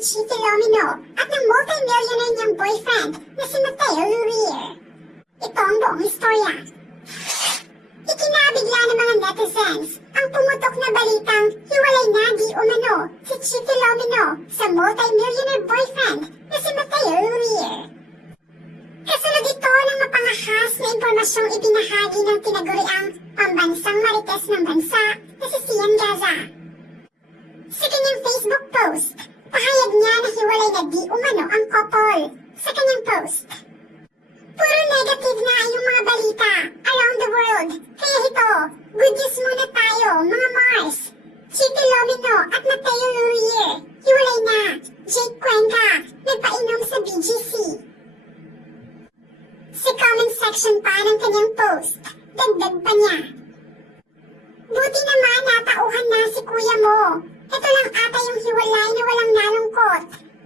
Chi Filomeno at ng multi-millionaire niyang boyfriend na si Mateo Luria. Ito ang buong istorya. Ikinabigla ng mga netizens ang pumutok na balitang hiwalay na di umano si Chi Filomeno sa multi-millionaire boyfriend na si Mateo Luria. Kasunod ito ng mapangahas na impormasyong ibinahagi ng tinaguriang pambansang marites ng bansa na si Sian Gaza. Sa kanyang Facebook post, pahayag niya na hiwalay na di umano ang couple sa kanyang post. Puro negative na yung mga balita around the world. Kaya ito, good news muna tayo mga Mars. Chi Filomeno at Mateo Luria, hiwalay na. Jake Cuenca, nagpainom sa BGC. Sa comment section pa ng kanyang post, dagdag pa niya. Buti naman natauhan na si kuya mo. Ito lang ata yung hiwalay na walang nalungkot.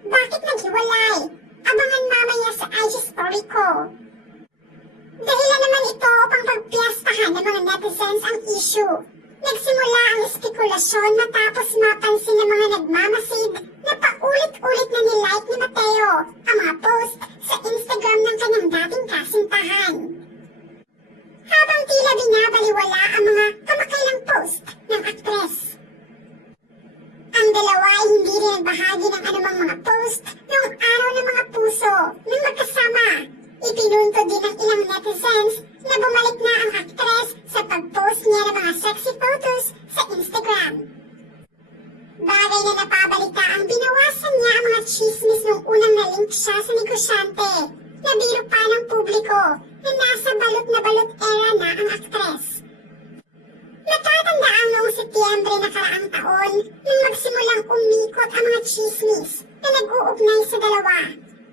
Bakit naghiwalay? Abangan mamaya sa IG story ko. Dahilan naman ito upang pagpiyastahan ng mga netizens ang issue. Nagsimula ang espekulasyon matapos mapansin ng mga nagmamasid na paulit-ulit na nilike ni Mateo ang mga post sa Instagram ng kanyang dating kasintahan. Habang tila binabaliwala ang mga kamakailang post ng aktres. Ang dalawa ay hindi rin nagbahagi ng anumang mga post noong araw ng mga puso nang magkasama. Ipinunto din ng ilang netizens na bumalik na ang aktres sa pag-post niya ng mga sexy photos sa Instagram. Bagay na napabalita ang binawasan niya ang mga chismis nung unang na-link siya sa negosyante. Nabiro pa ng publiko na nasa balot na balot era na ang aktres. Natatandaan noong Setyembre nakaraang taon nang magsimulang umikot ang mga chismis na nag-uugnay sa dalawa.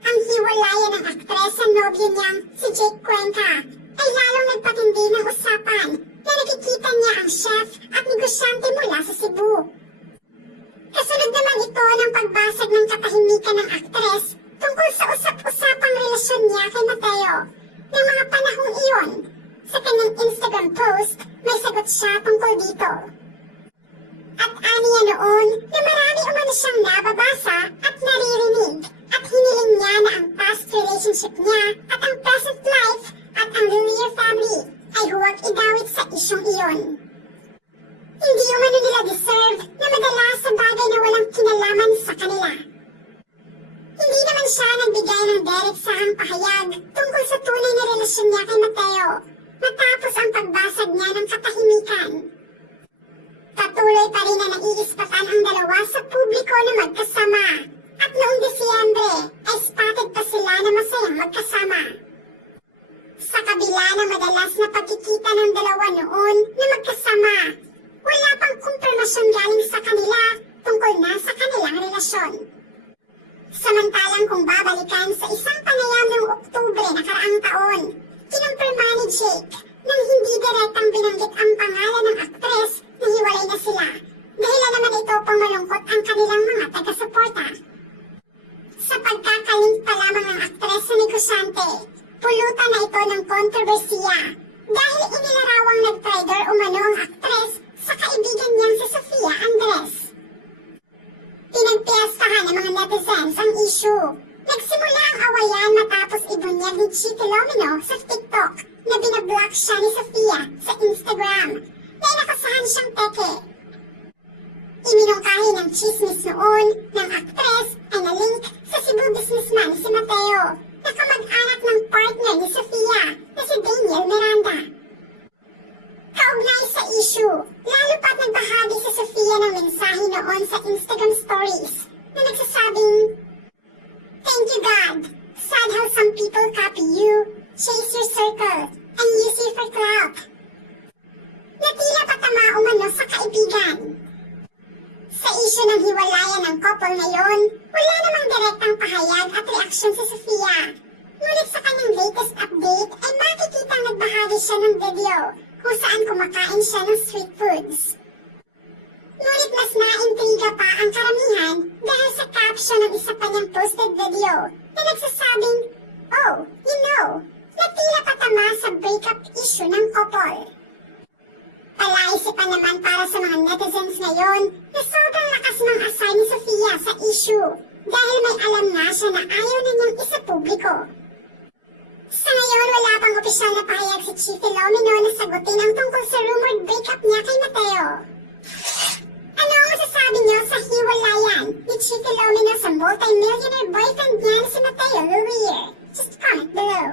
Ang hiwalayan ng aktres sa nobyo niyang si Jake Cuenca ay lalong nagpatindi ng usapan na nakikita niya ang chef at negosyante mula sa Cebu. Kasunod naman ito ng pagbasag ng katahimikan ng aktres tungkol sa usap-usapang relasyon niya kay Mateo. Ng mga panahong iyon, sa kanyang Instagram post, may sagot siya tungkol dito. At aniya noon na marami umano siyang nababasa at naririnig at hiniling niya na ang past relationship niya at ang present life at ang Luria family ay huwag igawit sa isyong iyon. Hindi umano nila deserve na madala sa bagay na walang kinalaman sa kanila. Hindi naman siya nagbigay ng diretsahang pahayag tungkol sa tunay na relasyon niya kay Mateo matapos ang pagbasag niya ng katahimikan. Patuloy pa rin na naiispatan ang dalawa sa publiko na magkasama at noong Disyembre ay spotted pa sila na masayang magkasama. Sa kabila ng madalas na pagkikita ng dalawa noon na magkasama, wala pang kumpirmasyon galing sa kanila tungkol na sa kanilang relasyon. Samantalang kung babalikan sa isang panayam noong Oktubre nakaraang taon, kinumpirma ni Jake nang hindi direktang binanggit ang pangalan ng aktres na hiwalay na sila. Dahilan naman ito pang malungkot ang kanilang mga taga-suporta. Sa pagkakalink pa lamang ng aktres sa negosyante, pulutan na ito ng kontrobersiya dahil inilarawang nag-traitor umano ang aktres sa kaibigan niyang si Sofia Andres. Pinagpiyastahan ng mga netizens ang issue. Nagsimula ang awayan matapos ibunyag ni Chi Filomeno sa TikTok na binablock siya ni Sofia sa Instagram na inakasahan siyang peke. Iminungkahi ng chismis noon ng aktres ay na-link sa Cebu businessman si Mateo na kamag-anak ng partner ni Sofia na si Daniel Miranda. Kaugnay sa issue, lalo pa't nagbahagi si Sofia ng mensahe noon sa Instagram stories na nagsasabing, "Thank you God, sad how some people copy you, chase your circle, and use you for clout." Natila patama umano sa kaibigan. Sa issue ng hiwalayan ng couple ngayon, wala namang direktang pahayag at reaksyon si Sofia. Ngunit sa kanyang latest update ay makikita nagbahagi siya ng video kung saan kumakain siya ng street foods. Ngunit mas naintriga pa ang karamihan dahil sa caption ng isa pa niyang posted video na nagsasabing, "Oh, you know, natila patama sa breakup issue ng couple." Palaisipan naman para sa mga netizens ngayon na sobrang lakas ng asar ni Sofia sa issue siya na ayaw na niyang isa publiko. Sa ngayon, wala pang opisyal na pahayag si Chief Filomeno na sagutin ang tungkol sa rumored breakup niya kay Mateo. Ano ang masasabi niyo sa hiwalayan ni Chief Filomeno sa multi-millionaire boyfriend niya na si Mateo Luria? Just comment below.